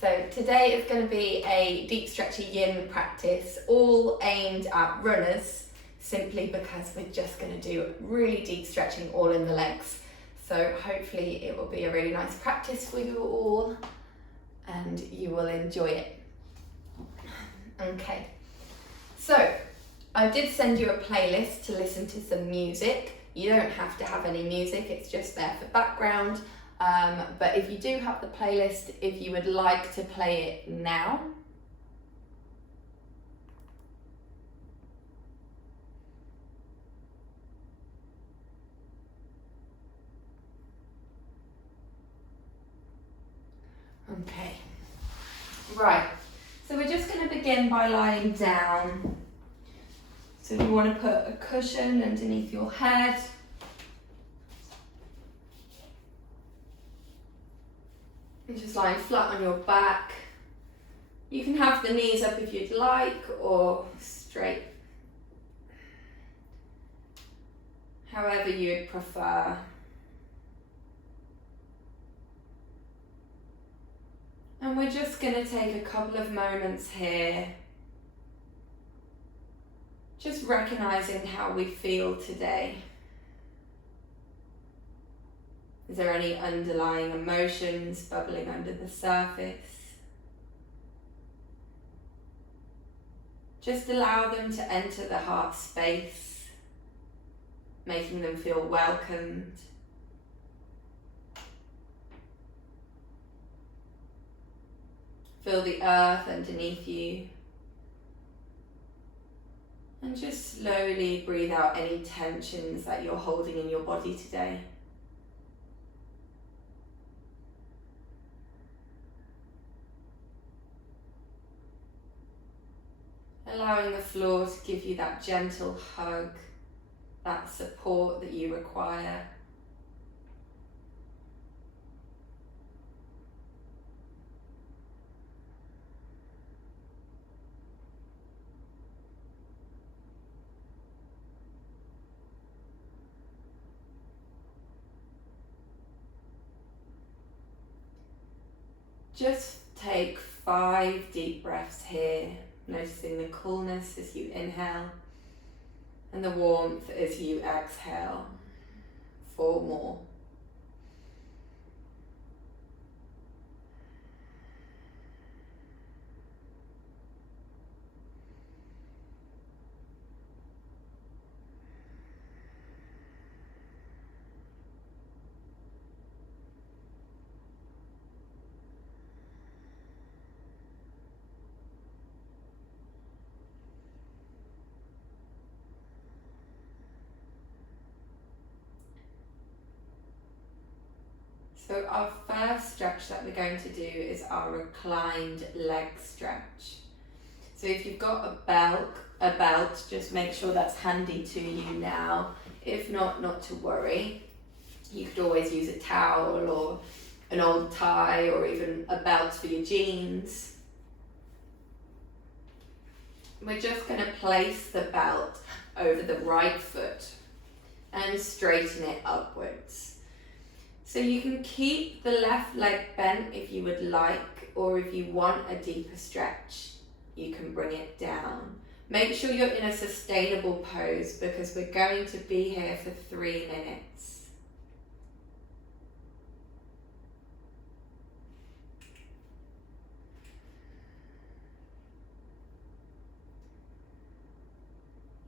So today is going to be a deep stretchy yin practice, all aimed at runners, simply because we're just going to do really deep stretching all in the legs. So hopefully it will be a really nice practice for you all and you will enjoy it. Okay, so I did send you a playlist to listen to some music. You don't have to have any music, it's just there for background. But if you do have the playlist, if you would like to play it now. Okay, right, so we're just going to begin by lying down. So you want to put a cushion underneath your head. And just lying flat on your back. You can have the knees up if you'd like, or straight. However you'd prefer. And we're just going to take a couple of moments here, just recognizing how we feel today. Is there any underlying emotions bubbling under the surface? Just allow them to enter the heart space, making them feel welcomed. Feel the earth underneath you. And just slowly breathe out any tensions that you're holding in your body today. Allowing the floor to give you that gentle hug, that support that you require. Just take 5 deep breaths here, noticing the coolness as you inhale and the warmth as you exhale. 4 more. So our first stretch that we're going to do is our reclined leg stretch. So if you've got a belt, just make sure that's handy to you now. If not, not to worry. You could always use a towel or an old tie or even a belt for your jeans. We're just going to place the belt over the right foot and straighten it upwards. So you can keep the left leg bent if you would like, or if you want a deeper stretch, you can bring it down. Make sure you're in a sustainable pose because we're going to be here for 3 minutes.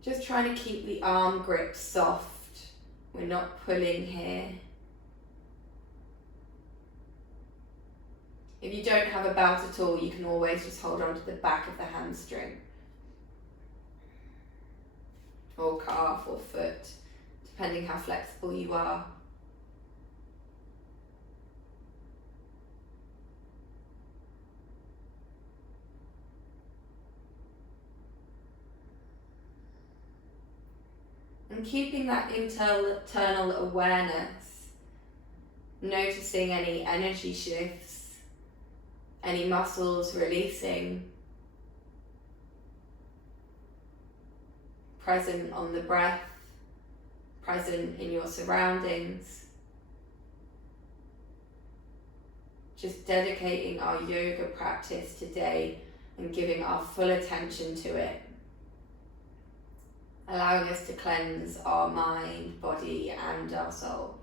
Just trying to keep the arm grip soft. We're not pulling here. If you don't have a belt at all, you can always just hold on to the back of the hamstring or calf or foot, depending how flexible you are. And keeping that internal awareness, noticing any energy shifts, any muscles releasing, present on the breath, present in your surroundings. just dedicating our yoga practice today and giving our full attention to it, allowing us to cleanse our mind, body, and our soul.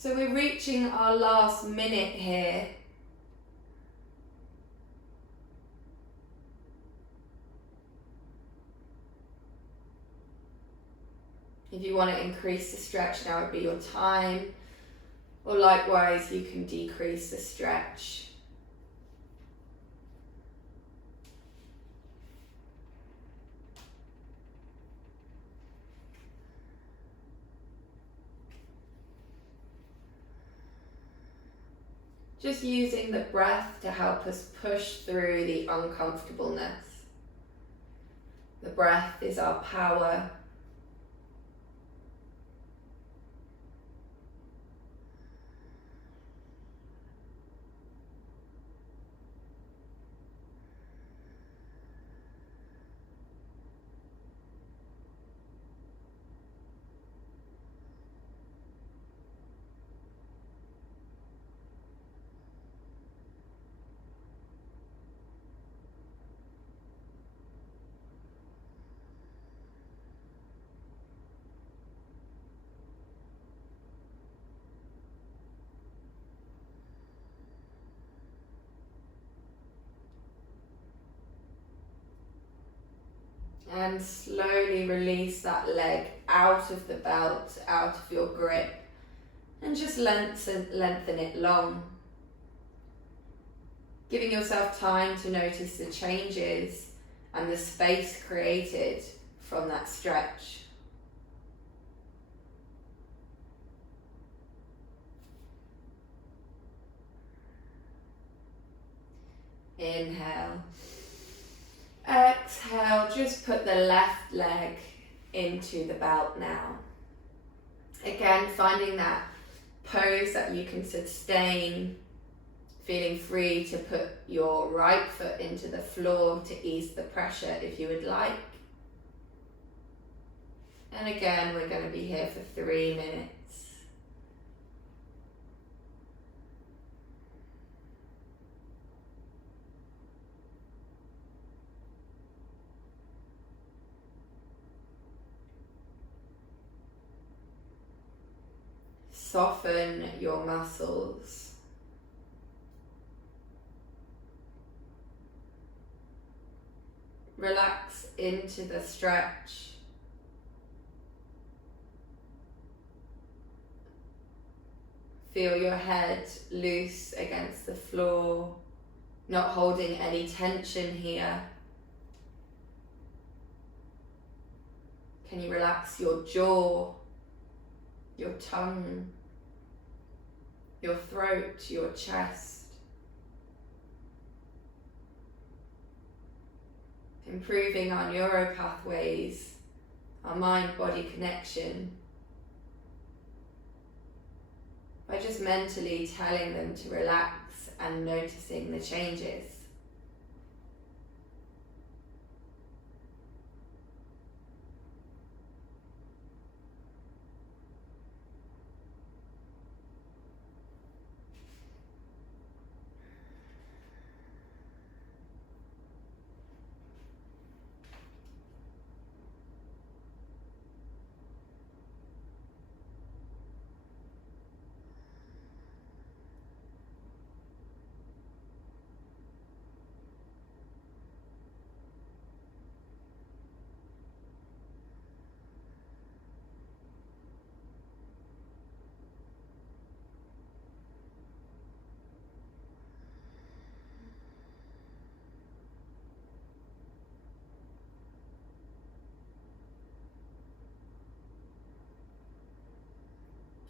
So we're reaching our last minute here. If you want to increase the stretch, now would be your time. Or likewise, you can decrease the stretch. Just using the breath to help us push through the uncomfortableness. The breath is our power. And slowly release that leg out of the belt, out of your grip, and just lengthen it long. Giving yourself time to notice the changes and the space created from that stretch. Inhale. Exhale, just put the left leg into the belt now. Again, finding that pose that you can sustain, feeling free to put your right foot into the floor to ease the pressure if you would like. And again, we're going to be here for 3 minutes. Soften your muscles. Relax into the stretch. Feel your head loose against the floor, not holding any tension here. Can you relax your jaw, your tongue, your throat, your chest? Improving our neuro pathways, our mind-body connection, by just mentally telling them to relax and noticing the changes.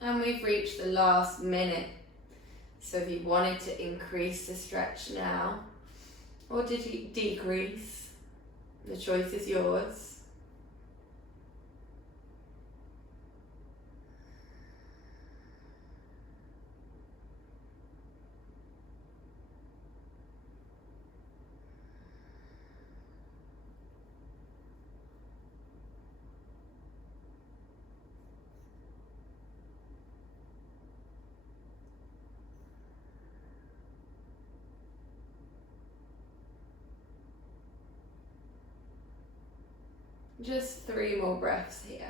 And we've reached the last minute. So if you wanted to increase the stretch now, or did you decrease, the choice is yours. Just 3 more breaths here.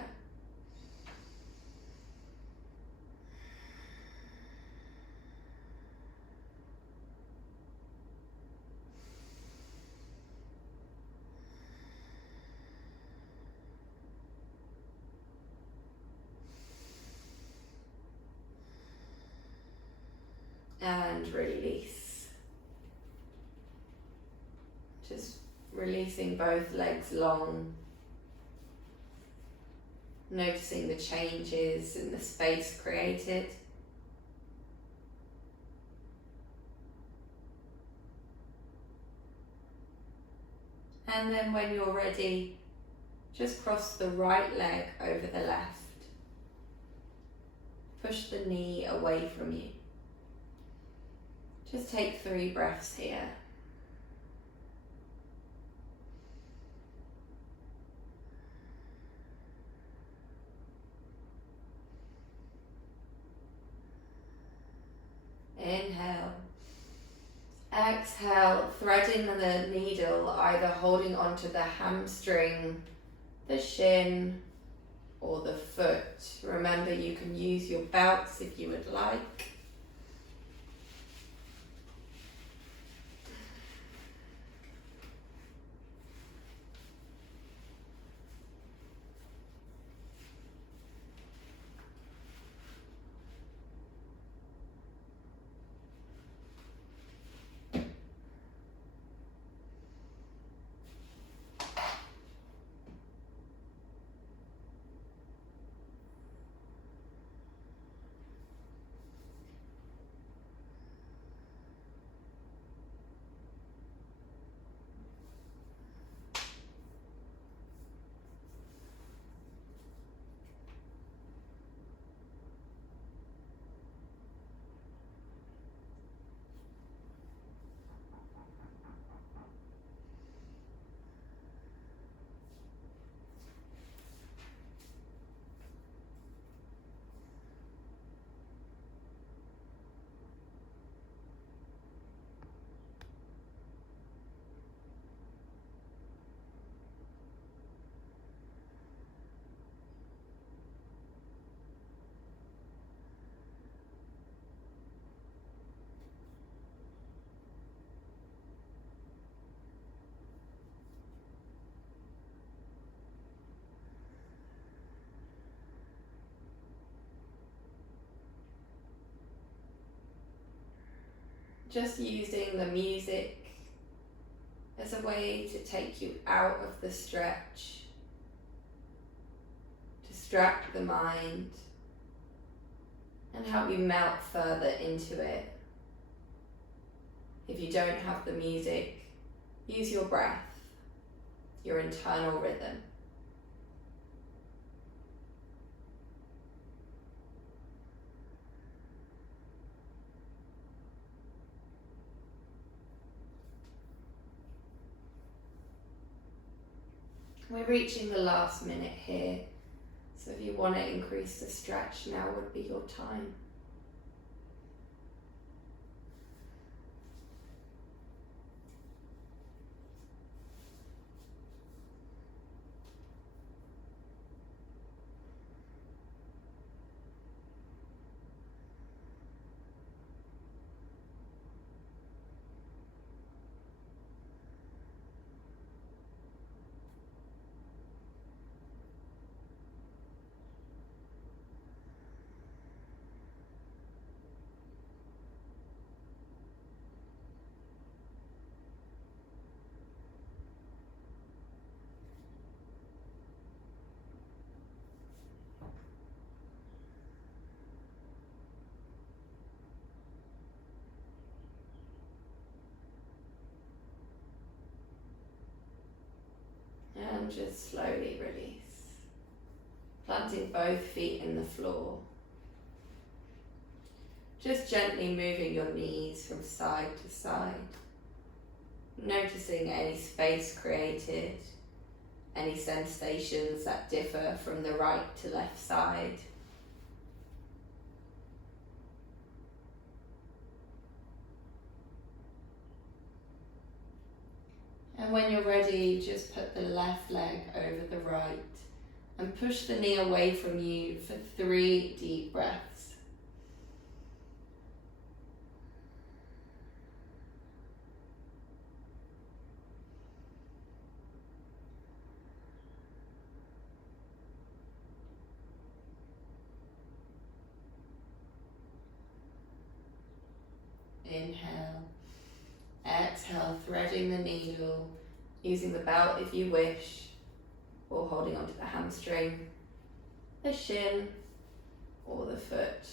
And release. Just releasing both legs long. Noticing the changes in the space created. And then when you're ready, just cross the right leg over the left. Push the knee away from you. Just take 3 breaths here. Inhale. Exhale, threading the needle, either holding onto the hamstring, the shin, or the foot. Remember, you can use your belts if you would like. Just using the music as a way to take you out of the stretch, distract the mind, and help you melt further into it. If you don't have the music, use your breath, your internal rhythm. We're reaching the last minute here, so if you want to increase the stretch, now would be your time. And just slowly release. Planting both feet in the floor. Just gently moving your knees from side to side. Noticing any space created, any sensations that differ from the right to left side. And when you're ready, just put the left leg over the right and push the knee away from you for 3 deep breaths. Inhale. Exhale, threading the needle, using the belt if you wish, or holding onto the hamstring, the shin, or the foot.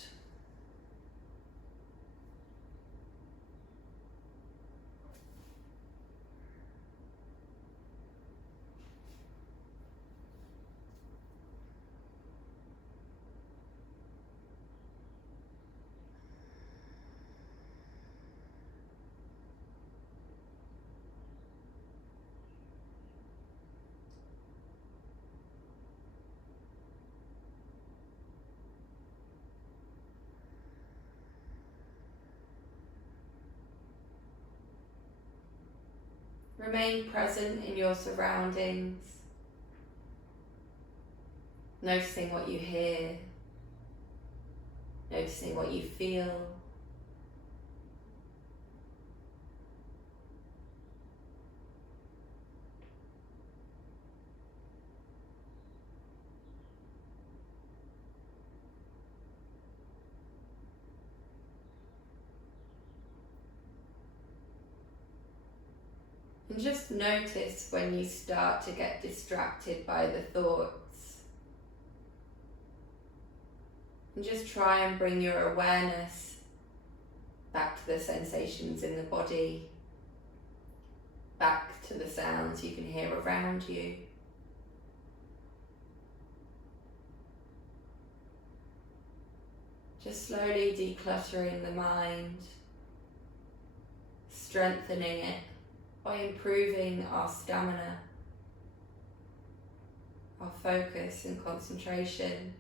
Remain present in your surroundings, noticing what you hear, noticing what you feel. And just notice when you start to get distracted by the thoughts. And just try and bring your awareness back to the sensations in the body, back to the sounds you can hear around you. Just slowly decluttering the mind, strengthening it by improving our stamina, our focus and concentration.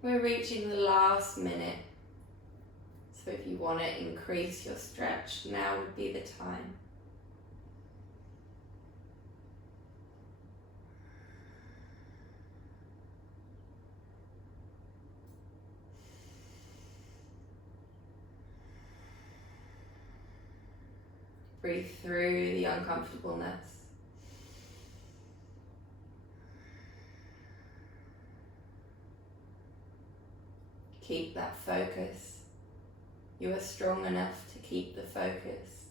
We're reaching the last minute. So if you want to increase your stretch, now would be the time. Breathe through the uncomfortableness. Keep that focus. You are strong enough to keep the focus.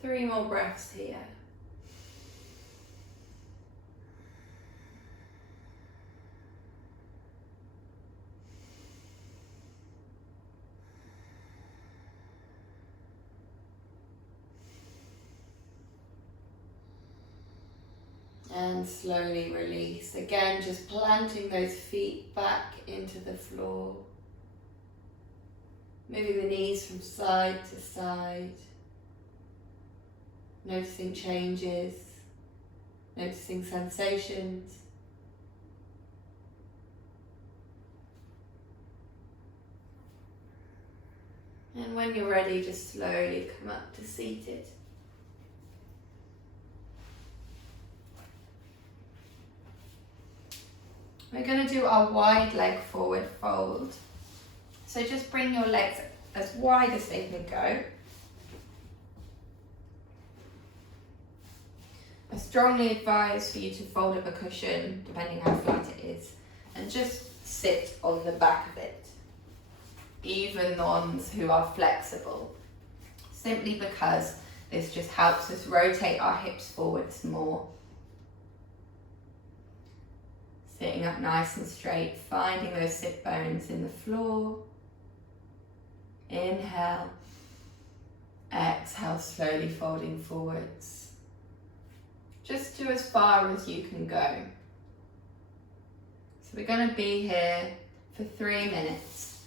Three more breaths here. And slowly release. Again, just planting those feet back into the floor. Moving the knees from side to side. Noticing changes. Noticing sensations. And when you're ready, just slowly come up to seated. We're going to do our wide leg forward fold. So just bring your legs as wide as they can go. I strongly advise for you to fold up a cushion, depending how flat it is, and just sit on the back of it, even the ones who are flexible, simply because this just helps us rotate our hips forwards more. Sitting up nice and straight, finding those sit bones in the floor. Inhale, exhale, slowly folding forwards. Just to as far as you can go. So we're going to be here for 3 minutes.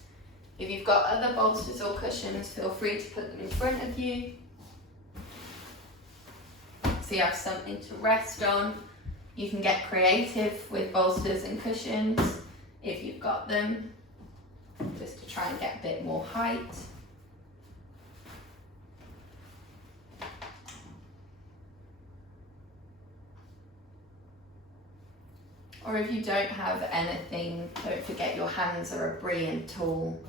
If you've got other bolsters or cushions, feel free to put them in front of you. So you have something to rest on. You can get creative with bolsters and cushions if you've got them, just to try and get a bit more height. Or if you don't have anything, don't forget your hands are a brilliant tool.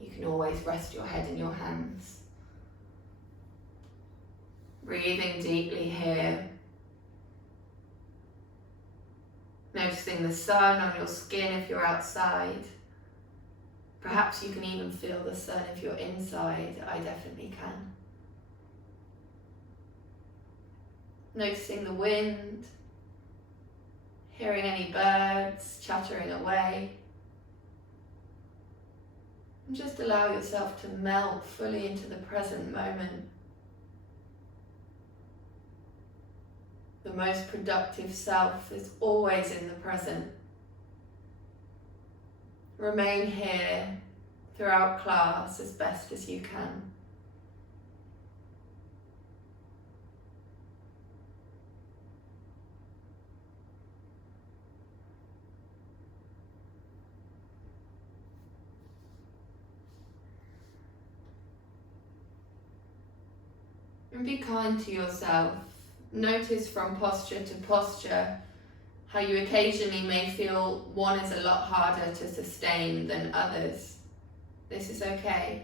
You can always rest your head in your hands. Breathing deeply here. Noticing the sun on your skin if you're outside. Perhaps you can even feel the sun if you're inside. I definitely can. Noticing the wind. Hearing any birds chattering away. And just allow yourself to melt fully into the present moment. The most productive self is always in the present. Remain here throughout class as best as you can. And be kind to yourself. Notice from posture to posture how you occasionally may feel one is a lot harder to sustain than others. This is okay.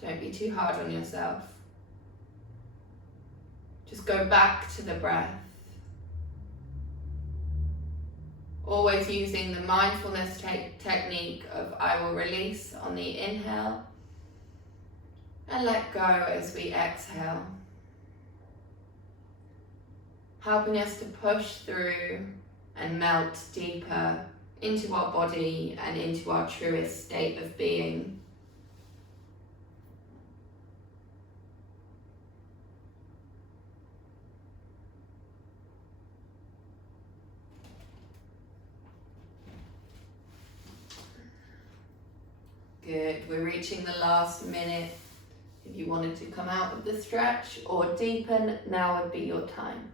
Don't be too hard on yourself. Just go back to the breath. Always using the mindfulness technique of I will release on the inhale and let go as we exhale. Helping us to push through and melt deeper into our body and into our truest state of being. Good, we're reaching the last minute. If you wanted to come out of the stretch or deepen, now would be your time.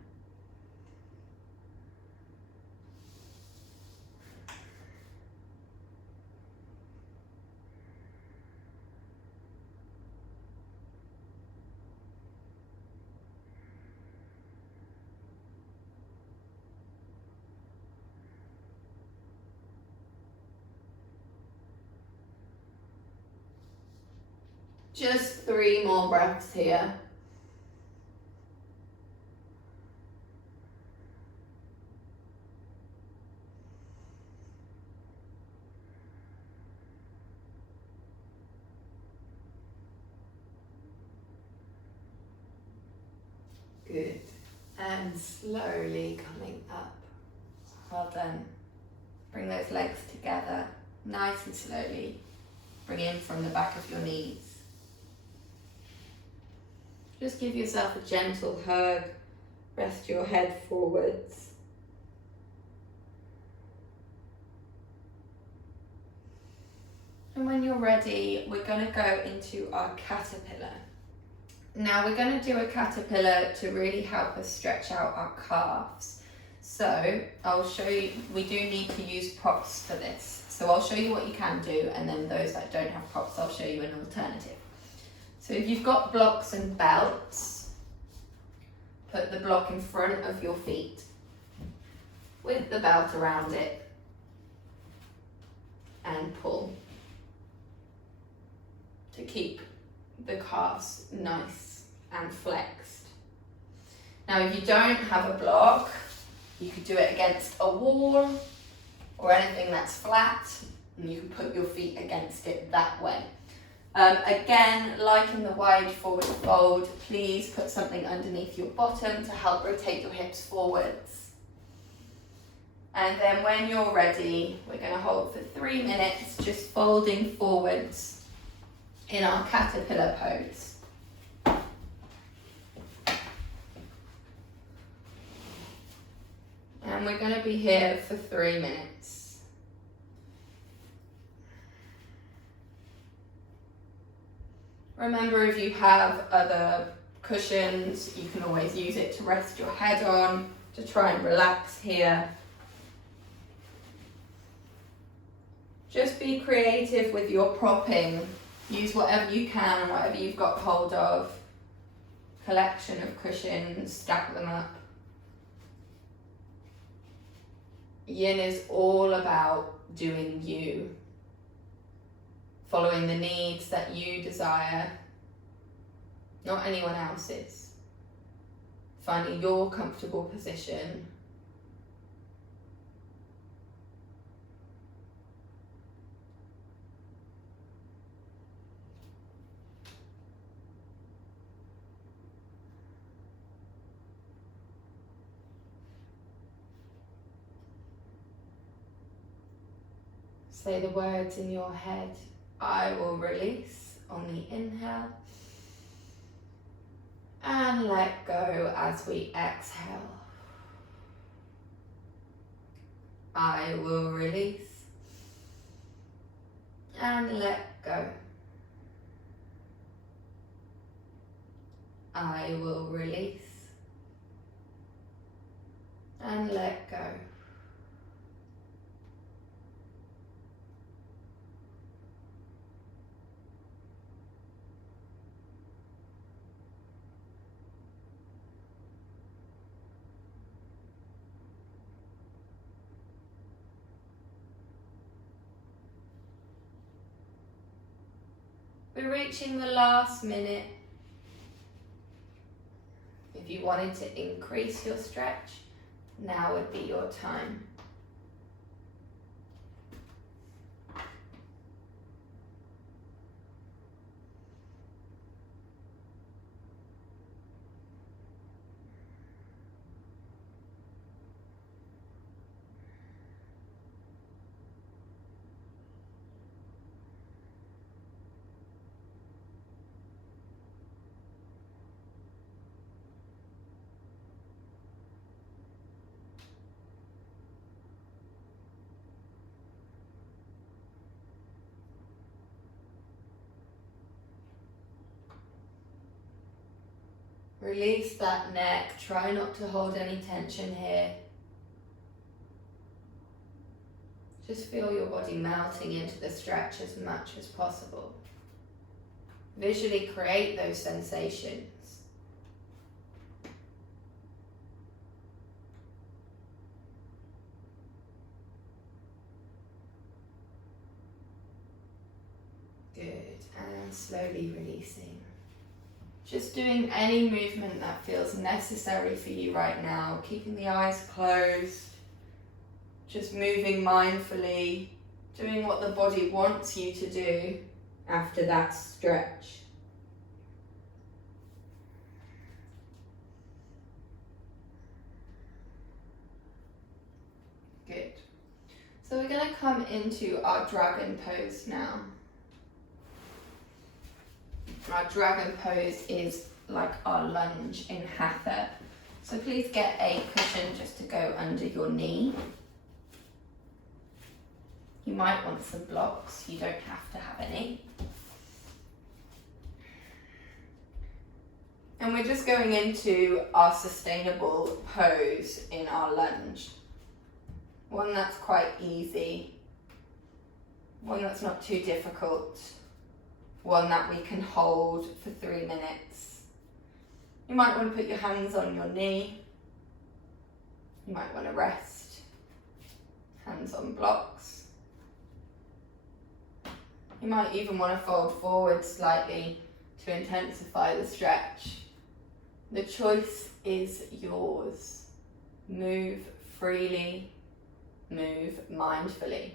Just 3 more breaths here. Good. And slowly coming up. Well done. Bring those legs together, nice and slowly. Bring in from the back of your knees. Just give yourself a gentle hug. Rest your head forwards. And when you're ready, we're going to go into our caterpillar. Now we're going to do a caterpillar to really help us stretch out our calves. So I'll show you, we do need to use props for this. So I'll show you what you can do, and then those that don't have props, I'll show you an alternative. So if you've got blocks and belts, put the block in front of your feet with the belt around it and pull to keep the calves nice and flexed. Now if you don't have a block, you could do it against a wall or anything that's flat, and you can put your feet against it that way. Again, like in the wide forward fold, please put something underneath your bottom to help rotate your hips forwards. And then when you're ready, we're going to hold for 3 minutes, just folding forwards in our caterpillar pose. And we're going to be here for 3 minutes. Remember, if you have other cushions, you can always use it to rest your head on, to try and relax here. Just be creative with your propping. Use whatever you can, whatever you've got hold of. Collection of cushions, stack them up. Yin is all about doing you. Following the needs that you desire, not anyone else's. Finding your comfortable position. Say the words in your head. I will release on the inhale and let go as we exhale. I will release and let go. I will release and let go. We're reaching the last minute. If you wanted to increase your stretch, now would be your time. Release that neck, try not to hold any tension here. Just feel your body melting into the stretch as much as possible. Visually create those sensations. Good, and slowly releasing. Just doing any movement that feels necessary for you right now, keeping the eyes closed, just moving mindfully, doing what the body wants you to do after that stretch. Good. So we're going to come into our dragon pose now. Our dragon pose is like our lunge in hatha. So please get a cushion just to go under your knee. You might want some blocks, you don't have to have any. And we're just going into our sustainable pose in our lunge. One that's quite easy, one that's not too difficult. One that we can hold for 3 minutes. You might want to put your hands on your knee. You might want to rest. Hands on blocks. You might even want to fold forward slightly to intensify the stretch. The choice is yours. Move freely, move mindfully.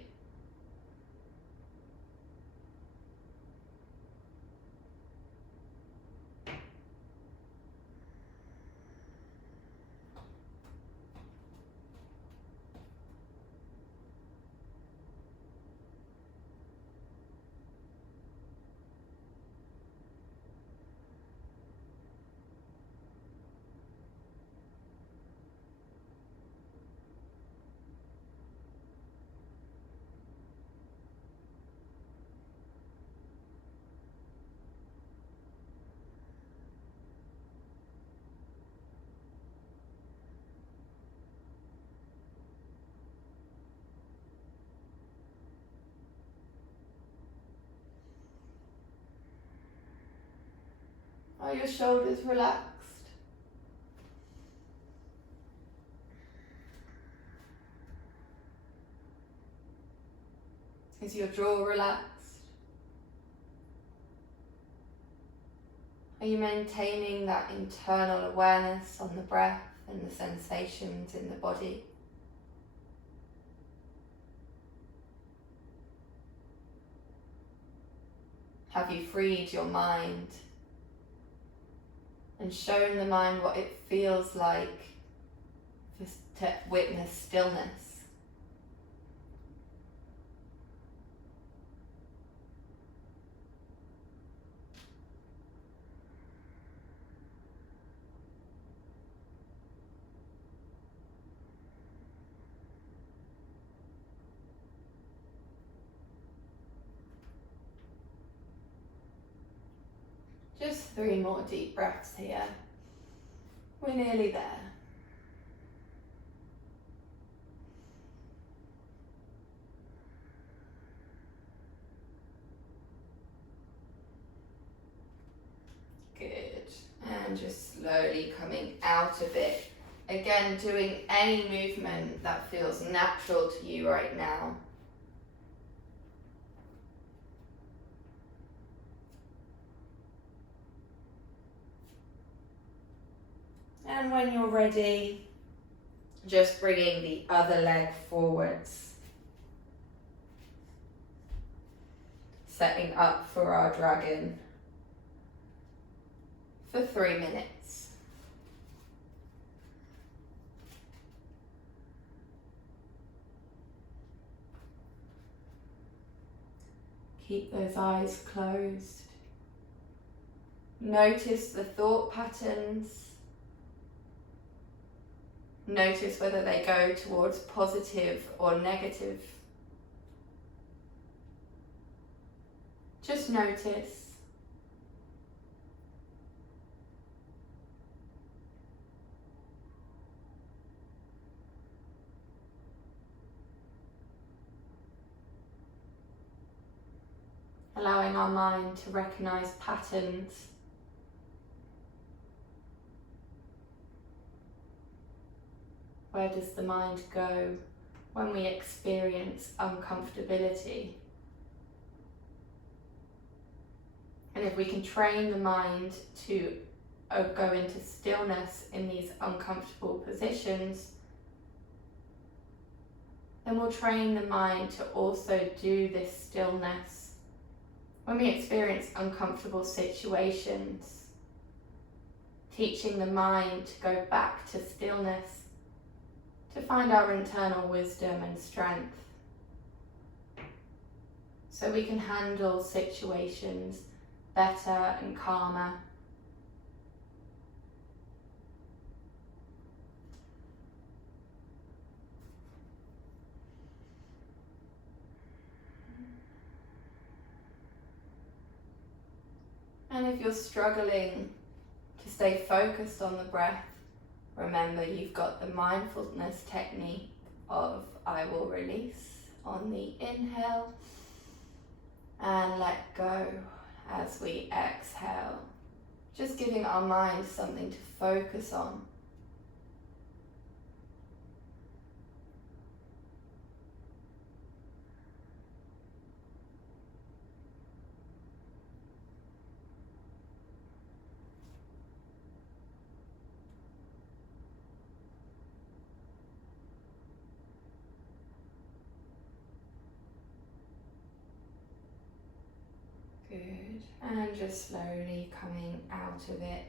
Are your shoulders relaxed? Is your jaw relaxed? Are you maintaining that internal awareness on the breath and the sensations in the body? Have you freed your mind and shown the mind what it feels like to witness stillness? Just 3 more deep breaths here. We're nearly there. Good. And just slowly coming out of it. Again, doing any movement that feels natural to you right now. And when you're ready, just bringing the other leg forwards. Setting up for our dragon for 3 minutes. Keep those eyes closed. Notice the thought patterns. Notice whether they go towards positive or negative. Just notice. Allowing our mind to recognize patterns. Where does the mind go when we experience uncomfortability? And if we can train the mind to go into stillness in these uncomfortable positions, then we'll train the mind to also do this stillness when we experience uncomfortable situations, teaching the mind to go back to stillness to find our internal wisdom and strength so we can handle situations better and calmer. And if you're struggling to stay focused on the breath, remember you've got the mindfulness technique of I will release on the inhale and let go as we exhale. Just giving our mind something to focus on. Good. And just slowly coming out of it.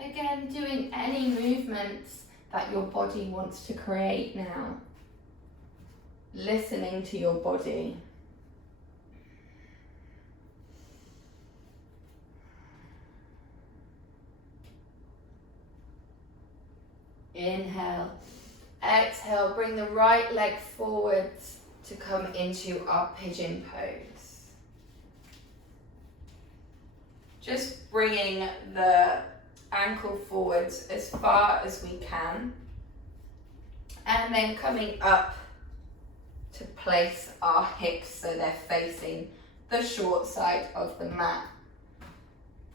Again, doing any movements that your body wants to create now. Listening to your body. Inhale. Exhale, bring the right leg forwards to come into our pigeon pose. Just bringing the ankle forwards as far as we can. And then coming up to place our hips so they're facing the short side of the mat.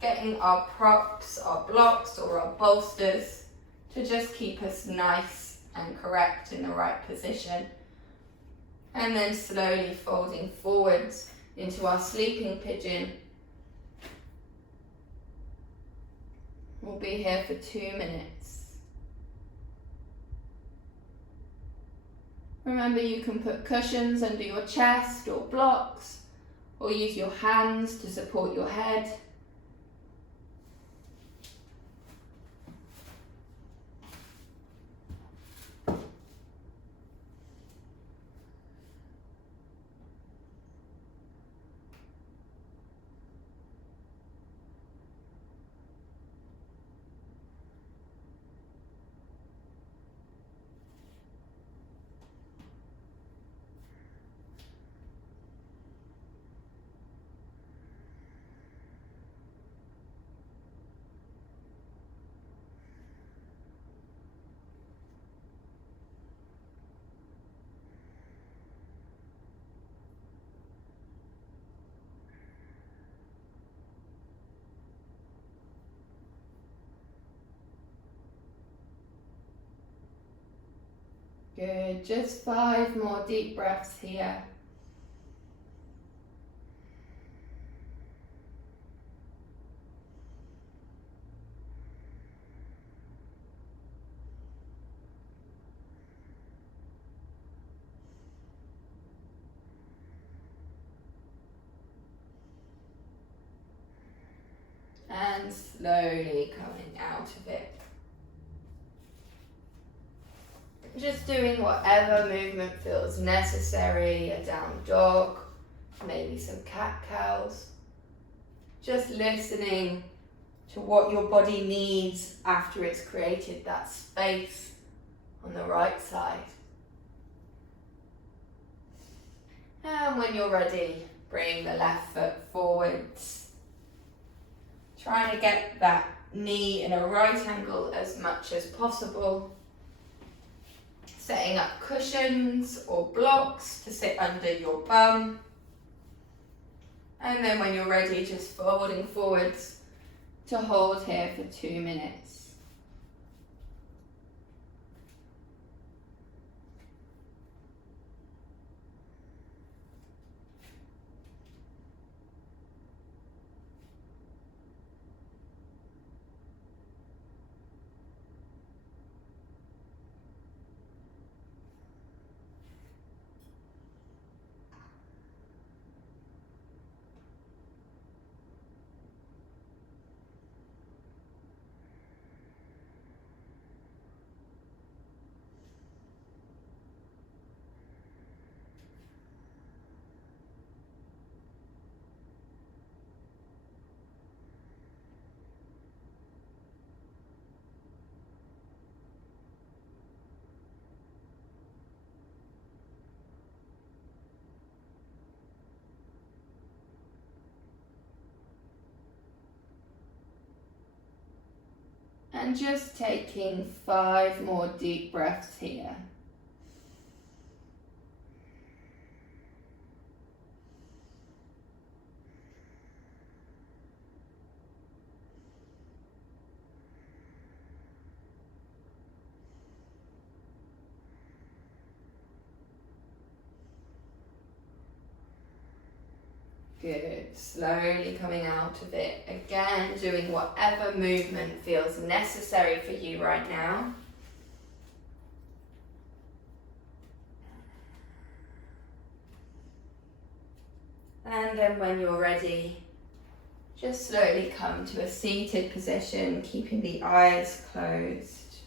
Getting our props, our blocks or our bolsters to just keep us nice and correct in the right position. And then slowly folding forwards into our sleeping pigeon. We'll be here for 2 minutes. Remember, you can put cushions under your chest or blocks, or use your hands to support your head. Good, just 5 more deep breaths here. And slowly coming out of it. Just doing whatever movement feels necessary, a down dog, maybe some cat-cows. Just listening to what your body needs after it's created that space on the right side. And when you're ready, bring the left foot forwards. Trying to get that knee in a right angle as much as possible. Setting up cushions or blocks to sit under your bum. And then when you're ready, just folding forwards to hold here for 2 minutes. And just taking 5 more deep breaths here. Good, slowly coming out of it. Again, doing whatever movement feels necessary for you right now. And then when you're ready, just slowly come to a seated position, keeping the eyes closed.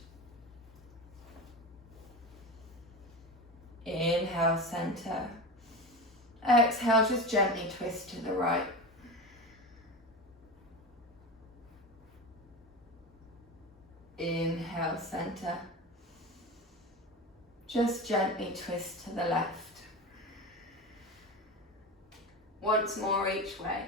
Inhale, center. Exhale, just gently twist to the right. Inhale, center. Just gently twist to the left. Once more each way.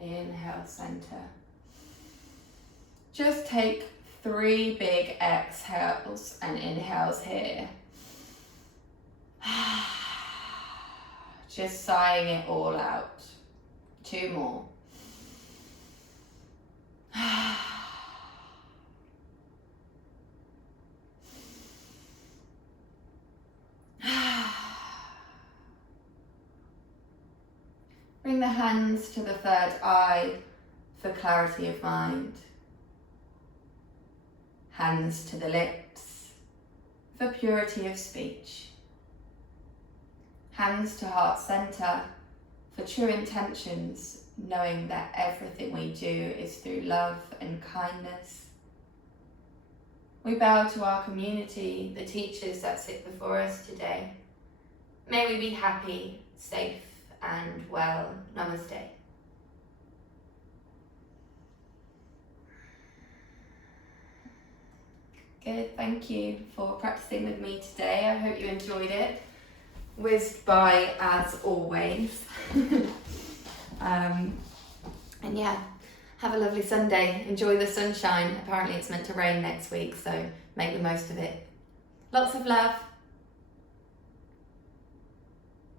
Inhale, center. Just take 3 big exhales and inhales here. Just sighing it all out. 2 more. Bring the hands to the third eye for clarity of mind. Hands to the lips for purity of speech. Hands to heart center for true intentions, knowing that everything we do is through love and kindness. We bow to our community, the teachers that sit before us today. May we be happy, safe, and well. Namaste. Good, thank you for practicing with me today. I hope you enjoyed it. Whizzed by as always. And yeah, have a lovely Sunday. Enjoy the sunshine. Apparently it's meant to rain next week, so make the most of it. Lots of love.